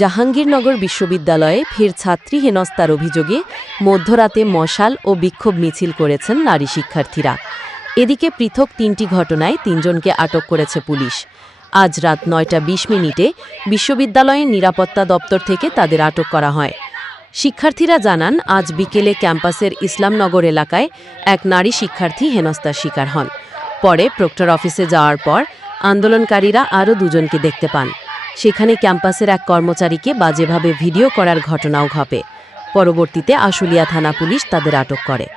জাহাঙ্গীরনগর বিশ্ববিদ্যালয়ে ফের ছাত্রী হেনস্থার অভিযোগে মধ্যরাতে মশাল ও বিক্ষোভ মিছিল করেছেন নারী শিক্ষার্থীরা। এদিকে পৃথক তিনটি ঘটনায় তিনজনকে আটক করেছে পুলিশ। আজ রাত ৯টা ২০ বিশ্ববিদ্যালয়ের নিরাপত্তা দপ্তর থেকে তাদের আটক করা হয়। শিক্ষার্থীরা জানান, আজ বিকেলে ক্যাম্পাসের ইসলামনগর এলাকায় এক নারী শিক্ষার্থী হেনস্থার শিকার হন। পরে প্রক্টর অফিসে যাওয়ার পর আন্দোলনকারীরা আরও দুজনকে দেখতে পান। সেখানে ক্যাম্পাসের এক কর্মচারীকে বাজেভাবে ভিডিও করার ঘটনাও ঘটে। পরবর্তীতে আশুলিয়া থানা পুলিশ তাদের আটক করে।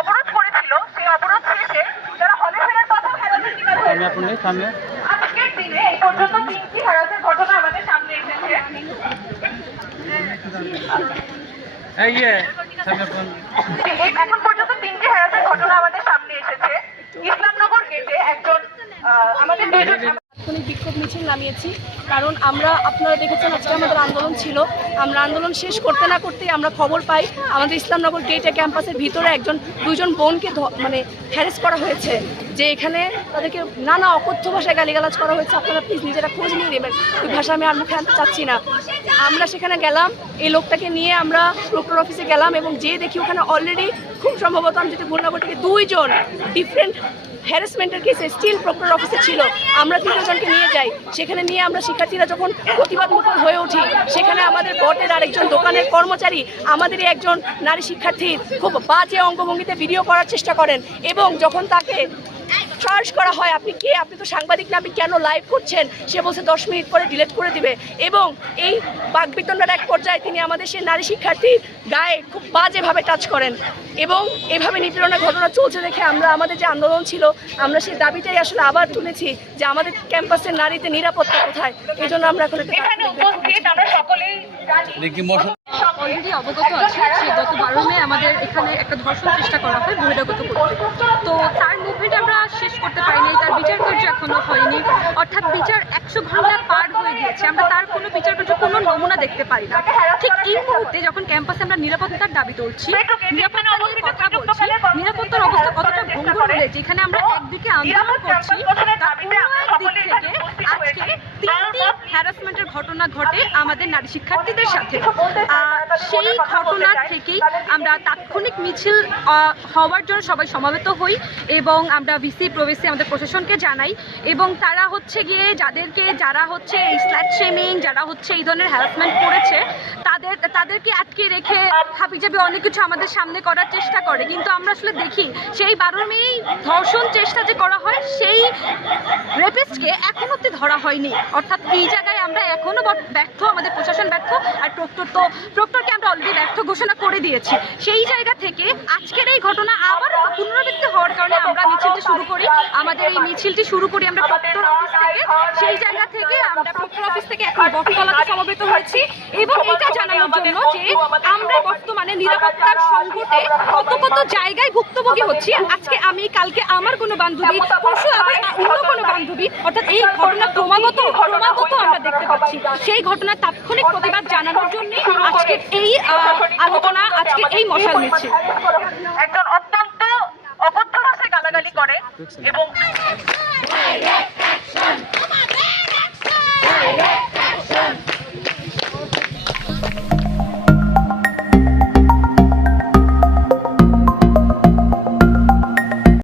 অবরোধ করেছিল, সেই অবরোধ শেষে যারা হলে ফেরার কথা আজকের দিনে এই পর্যন্ত 3টি হ্যারাসের ঘটনা আমাদের সামনে এসেছে। এখন পর্যন্ত 3টি হ্যারাসের ঘটনা আমাদের সামনে এসেছে। ইসলামনগর গেটে একজন আমাদের বিক্ষোভ মিছিল নামিয়েছি, কারণ আপনারা দেখেছেন আজকে আমাদের আন্দোলন ছিল। আমরা আন্দোলন শেষ করতে না করতেই আমরা খবর পাই আমাদের ইসলামনগর গেটে ক্যাম্পাসের ভিতরে দুইজন বোনকে হ্যারাস করা হয়েছে, যে এখানে তাদেরকে নানা অকথ্য ভাষায় গালিগালাজ করা হয়েছে। আপনারা প্লিজ নিজেরা খোঁজ নিয়ে নেবেন, ওই ভাষা আমি আর মুখে আনতে চাচ্ছি না। আমরা সেখানে গেলাম, এই লোকটাকে নিয়ে আমরা প্রক্টর অফিসে গেলাম এবং যে দেখি ওখানে অলরেডি খুব সম্ভবত আমি যদি ভুল না করে দুইজন ডিফারেন্ট হ্যারাসমেন্টের কেসে স্টিল প্রক্টর অফিসে ছিল। আমরা 3জনকে নিয়ে যাই, সেখানে নিয়ে আমরা শিক্ষার্থীরা যখন প্রতিবাদ মুখর হয়ে উঠি, সেখানে আমাদের বটের আরেকজন দোকানের কর্মচারী আমাদেরই একজন নারী শিক্ষার্থীর খুব বাজে অঙ্গভঙ্গিতে ভিডিও করার চেষ্টা করেন এবং যখন তাকে চার্জ করা হয়, আপনি কে, আপনি তো সাংবাদিক না, আপনি কেন লাইভ করছেন, সে বলছে 10 মিনিট পরে ডিলিট করে দিবে। এবং এই বাকবিতণ্ডার এক পর্যায়ে তিনি আমাদের সেই নারী শিক্ষার্থীর গায়ে খুব বাজেভাবে টাচ করেন এবং এভাবে নিপীড়নের ঘটনা চলছে দেখে আমাদের যে আন্দোলন ছিল, আমরা সেই দাবিটাই আসলে আবার তুলেছি যে আমাদের ক্যাম্পাসের নারীদের নিরাপত্তা কোথায়। এই জন্য আমরা এখন অলরেডি অবগত আছে যে গত 12 মে আমাদের এখানে একটা ধর্ষণ চেষ্টা করা হয় বহিরাগত কর্তৃক। তো তার মুভমেন্ট আমরা শেষ করতে পারিনি, তার বিচার কার্য এখনো হয়নি, অর্থাৎ বিচার 100 ঘন্টা পার হয়ে গিয়েছে। আমরা তার কোনো বিচার কার্য কোনো নমুনা দেখতে পারি না। ঠিক এই মুহূর্তে যখন ক্যাম্পাসে আমরা নিরাপত্তার দাবি তুলছি, নিরাপত্তা নিয়ে কথা বলছি, নিরাপত্তার অবস্থা কতটা ভঙ্গুর হলে যেখানে আমরা একদিকে আন্দোলন করছি, তার অন্য দিক থেকে আজকে 3টি হ্যারাসমেন্টের ঘটনা ঘটে আমাদের নারী শিক্ষার্থীদের সাথে। সেই ঘটনার থেকেই আমরা তাৎক্ষণিক মিছিল হওয়ার জন্য সবাই সমবেত হই এবং আমরা ভিসি প্রবেশে আমাদের প্রশাসনকে জানাই এবং তারা গিয়ে যারা এই স্ল্যাট শেমিং, যারা এই ধরনের হ্যারাসমেন্ট করেছে তাদেরকে আটকে রেখে হাবিজাবি অনেক কিছু আমাদের সামনে করার চেষ্টা করে। কিন্তু আমরা আসলে দেখি সেই 12 মে ধর্ষণ চেষ্টা যে করা হয়, সেই রেপিস্টকে এখনো অব্দি ধরা হয়নি। অর্থাৎ এই জায়গায় আমরা এখনো ব্যর্থ, আমাদের প্রশাসন ব্যর্থ, আর প্রক্টরকে আমরা অলরেডি ব্যর্থ ঘোষণা করে দিয়েছি। সেই জায়গা থেকে আজকের এই ঘটনা আবার পুনরাবৃত্তি হওয়ার কারণে আমরা মিছিলটি শুরু করি। আমাদের এই মিছিলটি শুরু করি আমরা প্রক্টর অফিস থেকে। সেই জায়গা থেকে আমরা প্রক্টর অফিস থেকে এখন বটতলাতে সমবেত হয়েছি এবং এটা জানানোর জন্য যে আমরা বর্তমানে নিরাপত্তার সংকটে কত কত জায়গায় ভুক্তভোগী হচ্ছি। আজকে আমি, কালকে আমার কোনো বান্ধবী, পরশু আবার অন্য কোনো বান্ধবী, অর্থাৎ এই ঘটনা ক্রমাগত আমরা দেখতে পাচ্ছি। সেই ঘটনার তাৎক্ষণিক প্রতিবাদ জানানোর জন্য আজকের এই আলোচনা, আজকের এই মশাল মিছিল। একজন অত্যন্ত অভদ্র ভাষায় গালাগালি করে এবং